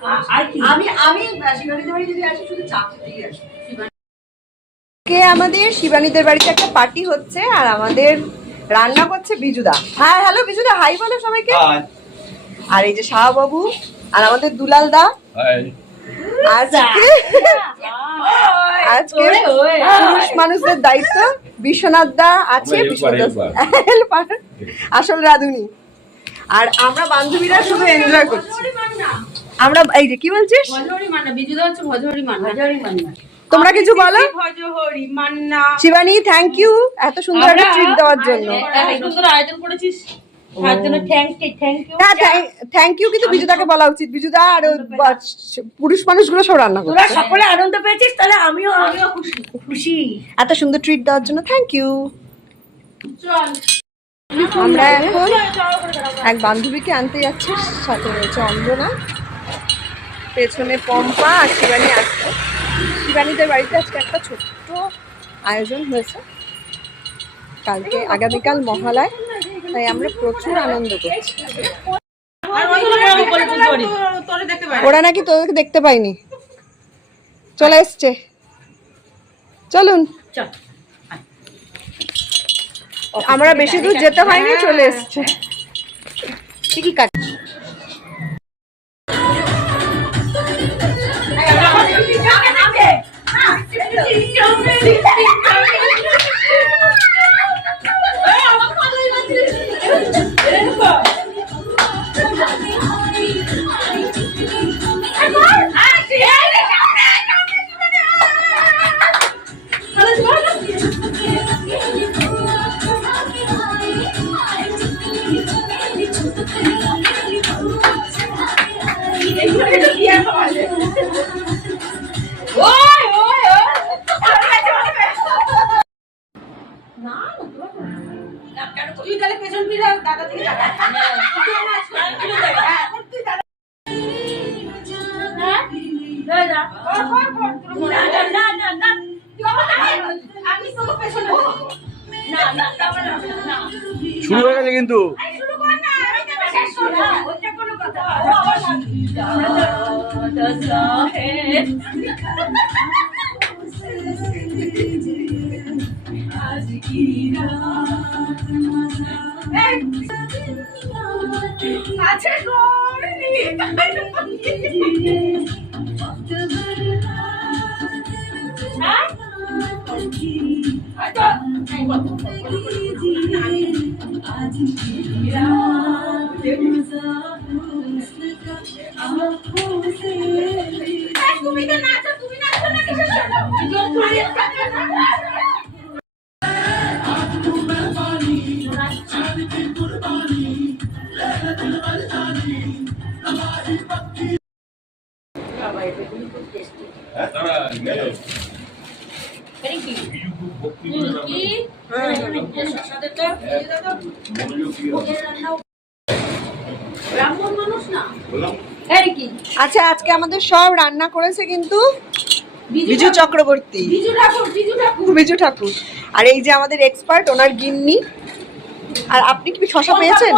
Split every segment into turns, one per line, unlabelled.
আমি
আমি যদি আসি শুধু চা খেতেই আসি।
কে আমাদের? শিবানীদের বাড়িতে একটা পার্টি হচ্ছে আর আমাদের রান্না করছে বিজুদা। হ্যাঁ হ্যালো বিজুদা হাই বলো সবাইকে। আর এই যে শাহবাবু আর আমাদের দুলাল দা আজকে আজকে
ওরে, ওরে।
পুরুষ মানুষদের দায়িত্ব। বিশ্বনাথ দা আছে বিশ্বনাথ আসল রাধুনি। আর আমরা বান্ধবীরা শুধু এনজয় করছি। আমরা এই যে কি বলছিস?
ভজহরি মান্না বিজুদা হচ্ছে ভজহরি মান্না ভজহরি মান্না
তোমরা কিছু বলো?
ভজহরি মান্না
শিবানী থ্যাংক ইউ এত সুন্দর একটা ট্রিট দেওয়ার জন্য।
আয়োজন করেছিস। থ্যাংক ইউ
হ্যাঁ থ্যাংক ইউ কিন্তু বিজুদাকে বলা উচিত। বিজুদা আর পুরুষ মানুষগুলো সব রান্না করে
তোরা সকলে আনন্দ পেয়েছিস তাহলে আমিও আমিও খুশি। খুশি
এত সুন্দর ট্রিট দেওয়ার জন্য থ্যাংক ইউ
চল।
আমরা এখন এক বান্ধবীকে আনতে যাচ্ছি, সাথে রয়েছে অঞ্জনা। পেছনে পম্পা আর শিবানী আসছে। শিবানীদের বাড়িতে আজকে একটা ছোট্ট আয়োজন হয়েছে। কালকে আগামীকাল মহালয়, তাই আমরা প্রচুর আনন্দ করছি। ওরা নাকি তোদেরকে দেখতে পাইনি চলে এসছে। চলুন।
চল।
আমরা বেশি দূর যেতে হয়নি চলে এসছে ঠিকই কাজ
শুরু হয়ে গেছে কিন্তু।
শুরু তুমি তো নাচো তুমি নাচো না কিসের জন্য
ব্রাহ্মণ মানুষ না
আচ্ছা আজকে আমাদের সব রান্না করেছে কিন্তু বিজু চক্রবর্তী।
বিজু ঠাকুর
আর এই যে আমাদের এক্সপার্ট ওনার গিন্নি। আর আপনি কি শশা পেয়েছেন?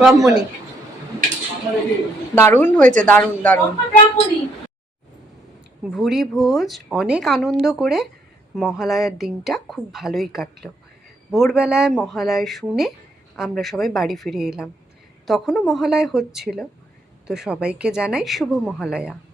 ব্রাহ্মণী
দারুণ হয়েছে দারুণ দারুণ। ভুরি ভোজ অনেক আনন্দ করে মহালয়ার দিনটা খুব ভালোই কাটল। ভোরবেলায় মহালয় শুনে আমরা সবাই বাড়ি ফিরে এলাম। তখনও মহালয় হচ্ছিল। তো সবাইকে জানাই শুভ মহালয়া।